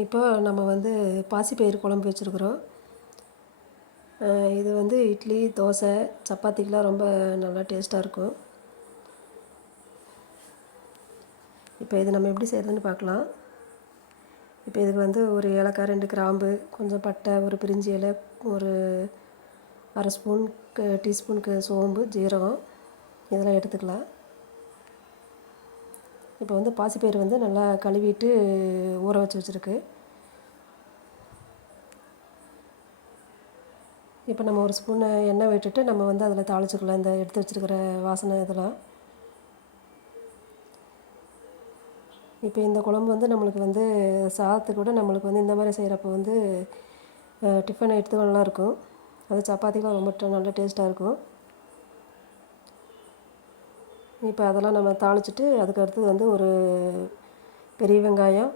இப்போ நம்ம வந்து பாசிப்பயிறு குழம்பு வச்சுருக்குறோம். இது வந்து இட்லி தோசை சப்பாத்திக்கெலாம் ரொம்ப நல்லா டேஸ்ட்டாக இருக்கும். இப்போ இது நம்ம எப்படி செய்கிறதுன்னு பார்க்கலாம். இப்போ இதுக்கு வந்து ஒரு ஏலக்காய் ரெண்டு கிராம்பு கொஞ்சம் பட்டை ஒரு பிரிஞ்சி இலை ஒரு அரை ஸ்பூன் டீஸ்பூனுக்கு சோம்பு ஜீரகம் இதெல்லாம் எடுத்துக்கலாம். இப்போ வந்து பாசிப்பயிறு வந்து நல்லா கழுவிட்டு ஊற வச்சு வச்சுருக்கு. இப்போ நம்ம ஒரு ஸ்பூனை எண்ணெய் விட்டுட்டு நம்ம வந்து அதில் தாளிச்சுக்கலாம் இந்த எடுத்து வச்சுருக்கிற வாசனை இதெல்லாம். இப்போ இந்த குழம்பு வந்து நம்மளுக்கு வந்து சாதத்துக்கு கூட நம்மளுக்கு வந்து இந்த மாதிரி செய்கிறப்ப வந்து டிஃபன் எடுத்துக்கலாம் நல்லாயிருக்கும் அது சப்பாத்திக்கெலாம் ரொம்ப நல்ல டேஸ்ட்டாக இருக்கும். இப்போ அதெல்லாம் நம்ம தாளிச்சிட்டு அதுக்கு அடுத்தது வந்து ஒரு பெரிய வெங்காயம்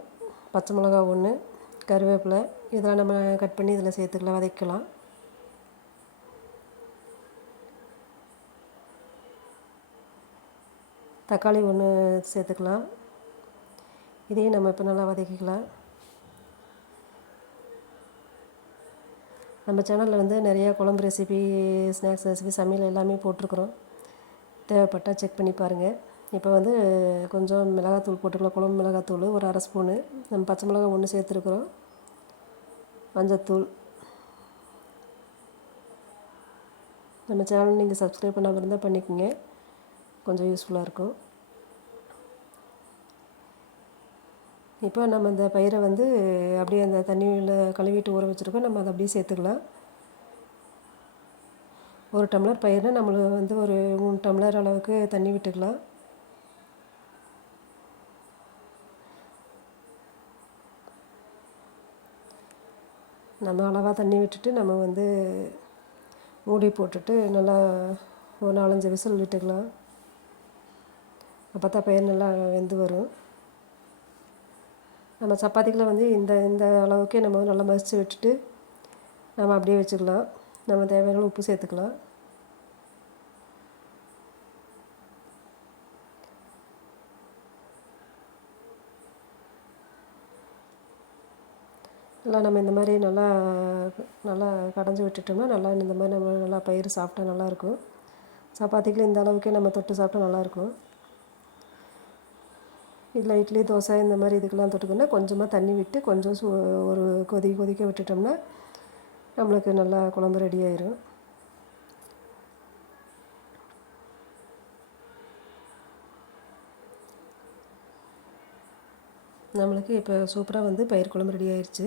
பச்சை மிளகா ஒன்று கருவேப்பிலை. இதெல்லாம் நம்ம கட் பண்ணி இதில் சேர்த்துக்கலாம் வதக்கலாம். தக்காளி ஒன்று சேர்த்துக்கலாம். இதையும் நம்ம இப்போ நல்லா வதக்கிக்கலாம். நம்ம சேனலில் வந்து நிறையா குழம்பு ரெசிபி ஸ்நாக்ஸ் ரெசிபி சமையல் எல்லாமே போட்டிருக்குறோம். தேவைப்பட்டால் செக் பண்ணி பாருங்கள் இப்போ வந்து கொஞ்சம் மிளகாத்தூள் போட்டுக்கலாம். குழம்பு மிளகாத்தூள் ஒரு அரை ஸ்பூனு நம்ம பச்சை மிளகா ஒன்று சேர்த்துருக்குறோம். மஞ்சத்தூள். நம்ம சேனல் நீங்கள் சப்ஸ்கிரைப் பண்ணாமல் இருந்தால் பண்ணிக்கோங்க. கொஞ்சம் யூஸ்ஃபுல்லாக இருக்கும். இப்போ நம்ம இந்த பயிரை வந்து அப்படியே அந்த தண்ணியில் கழுவிட்டு ஊற வச்சுருக்கோம். நம்ம அதை அப்படியே சேர்த்துக்கலாம். ஒரு டம்ளர் பயிர்னா நம்மளுக்கு வந்து ஒரு மூணு டம்ளர் அளவுக்கு தண்ணி விட்டுக்கலாம். நம்ம அளவாக தண்ணி விட்டுட்டு நம்ம வந்து மூடி போட்டுட்டு நல்லா ஒரு நாலஞ்சு விசில் விட்டுக்கலாம். அப்போ தான் பயிர் நல்லா வெந்து வரும். நம்ம சப்பாத்திக்கெலாம் வந்து இந்த இந்த அளவுக்கே நம்ம நல்லா மசித்து விட்டுட்டு நம்ம அப்படியே வச்சுக்கலாம். நம்ம தேவையான உப்பு சேர்த்துக்கலாம். நல்லா நம்ம இந்த மாதிரி நல்லா நல்லா கடைஞ்சி விட்டுட்டோம்னா நல்லா இந்த மாதிரி நம்ம நல்லா பயிர் சாப்பிட்டா நல்லாயிருக்கும். சப்பாத்திக்குள்ள இந்த அளவுக்கே நம்ம தொட்டு சாப்பிட்டா நல்லாயிருக்கும். இல்லை இட்லி தோசை இந்த மாதிரி இதுக்கெல்லாம் தொட்டுக்கணும்னா கொஞ்சமாக தண்ணி விட்டு கொஞ்சம் சூ ஒரு கொதி கொதிக்க விட்டுட்டோம்னா நம்மளுக்கு நல்லா குழம்பு ரெடி ஆயிரும். நம்மளுக்கு இப்போ சூப்பராக வந்து பயிர் குழம்பு ரெடி ஆயிடுச்சு